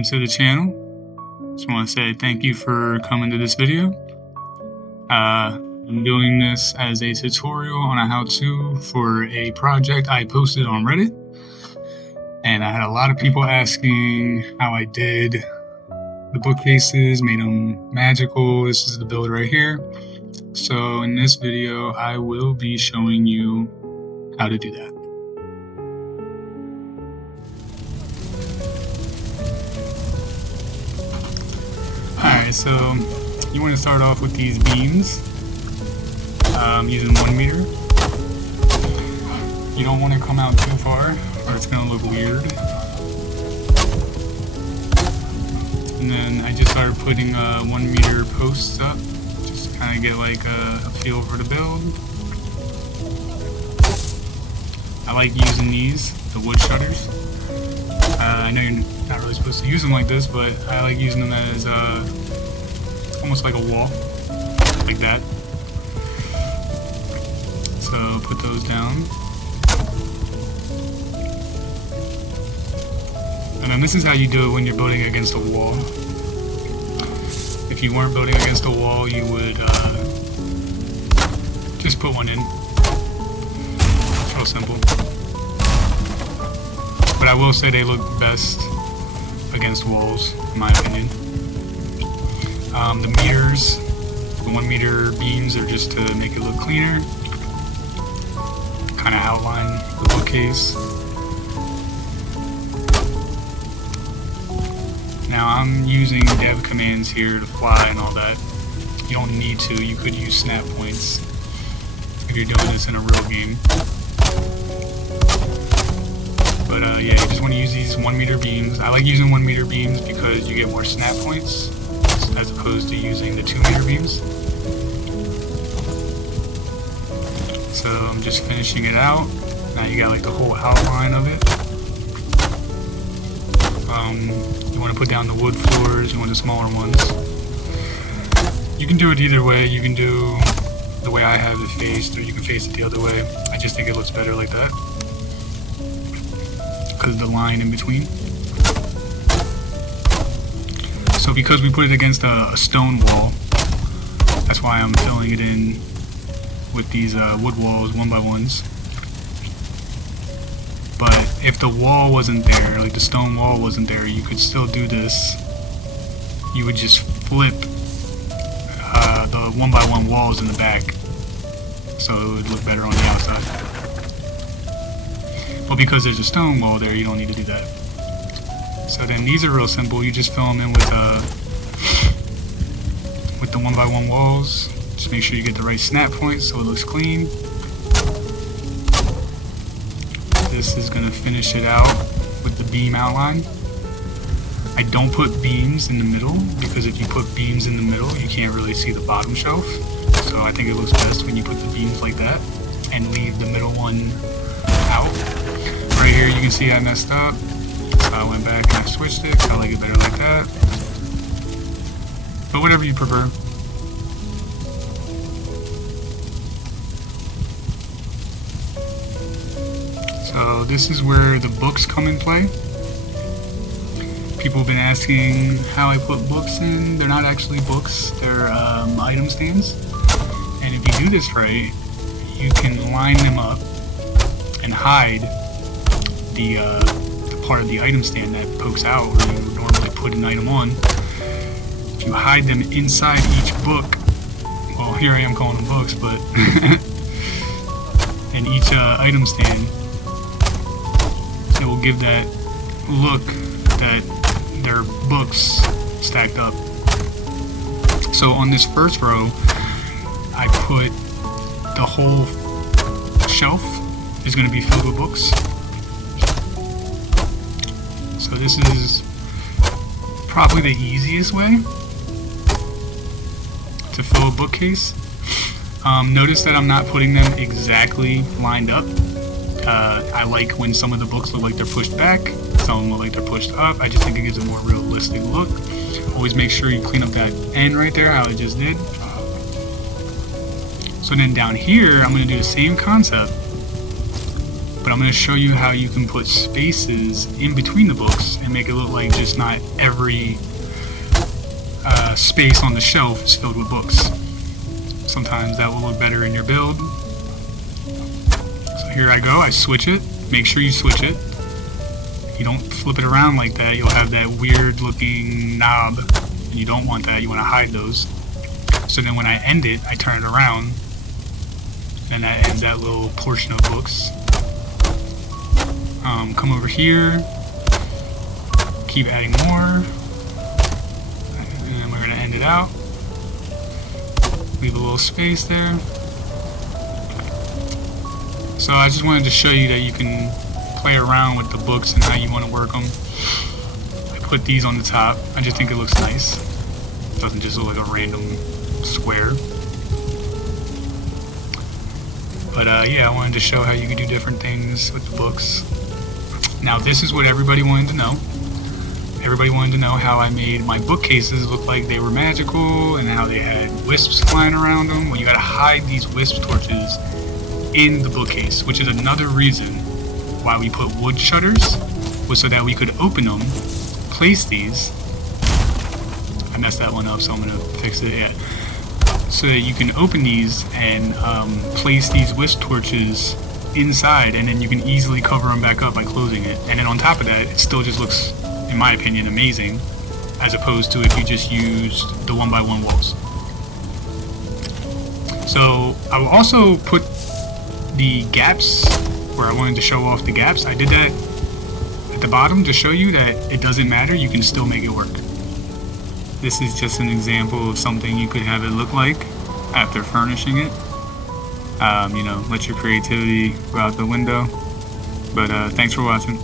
welcome to the channel. Just want to say thank you for coming to this video. I'm doing this as a tutorial on a how-to for a project I posted on Reddit, and I had a lot of people asking how I did the bookcases, made them magical. This is the build right here. So in this video I will be showing you how to do that. Alright, so you want to start off with these beams using 1 meter. You don't want to come out too far or it's going to look weird. And then I just started putting 1 meter posts up just to kind of get like a feel for the build. I like using these, the wood shutters. I know you're not really supposed to use them like this, but I like using them as almost like a wall, like that. So put those down. And then this is how you do it when you're building against a wall. If you weren't building against a wall, you would just put one in. It's real simple. But I will say they look best against walls, in my opinion. The meters, the 1 meter beams are just to make it look cleaner. Kind of outline the bookcase. Now I'm using dev commands here to fly and all that. You don't need to, you could use snap points if you're doing this in a real game. But yeah, you just want to use these 1 meter beams. I like using 1 meter beams because you get more snap points as opposed to using the 2 meter beams. So I'm just finishing it out. Now you got like the whole outline of it. You want to put down the wood floors, you want the smaller ones. You can do it either way. You can do the way I have it faced, or you can face it the other way. I just think it looks better like that, because the line in between. So because we put it against a stone wall, that's why I'm filling it in with these wood walls 1x1s. But if the wall wasn't there, like the stone wall wasn't there, you could still do this. You would just flip the 1x1 walls in the back, so it would look better on the outside. But because there's a stone wall there, you don't need to do that. So then these are real simple. You just fill them in with the 1x1 walls. Just make sure you get the right snap points so it looks clean. This is going to finish it out with the beam outline. I don't put beams in the middle, because if you put beams in the middle, you can't really see the bottom shelf. So I think it looks best when you put the beams like that and leave the middle one out. Right here you can see I messed up, so I went back and I switched it. I like it better like that. But whatever you prefer. So this is where the books come in play. People have been asking how I put books in. They're not actually books, they're item stands. And if you do this right, you can line them up and hide the part of the item stand that pokes out where you would normally put an item on. If you hide them inside each book, well, here I am calling them books, but in each item stand, it will give that look that they're books stacked up. So on this first row, I put the whole shelf is going to be filled with books. So this is probably the easiest way to fill a bookcase. Notice that I'm not putting them exactly lined up. I like when some of the books look like they're pushed back, some of them look like they're pushed up. I just think it gives a more realistic look. Always make sure you clean up that end right there, how I just did. So then down here, I'm going to do the same concept, but I'm going to show you how you can put spaces in between the books and make it look like just not every space on the shelf is filled with books. Sometimes that will look better in your build. So here I go, I switch it. Make sure you switch it. You don't flip it around like that, you'll have that weird looking knob, and you don't want that, you want to hide those. So then when I end it, I turn it around, and that ends that little portion of books. Come over here, keep adding more, and then we're going to end it out. Leave a little space there. So I just wanted to show you that you can play around with the books and how you want to work them. I put these on the top. I just think it looks nice. It doesn't just look like a random square. But yeah, I wanted to show how you can do different things with the books. Now this is what everybody wanted to know. Everybody wanted to know how I made my bookcases look like they were magical and how they had wisps flying around them. Well, you gotta hide these wisp torches in the bookcase, which is another reason why we put wood shutters, was so that we could open them, place these. I messed that one up, so I'm gonna fix it. Yeah. So that you can open these and place these wisp torches inside, and then you can easily cover them back up by closing it. And then on top of that, it still just looks, in my opinion, amazing, as opposed to if you just used the 1x1 walls. So I will also put the gaps where I wanted to show off the gaps. I did that at the bottom to show you that it doesn't matter, you can still make it work. This is just an example of something you could have it look like after furnishing it. You know, let your creativity go out the window. But thanks for watching.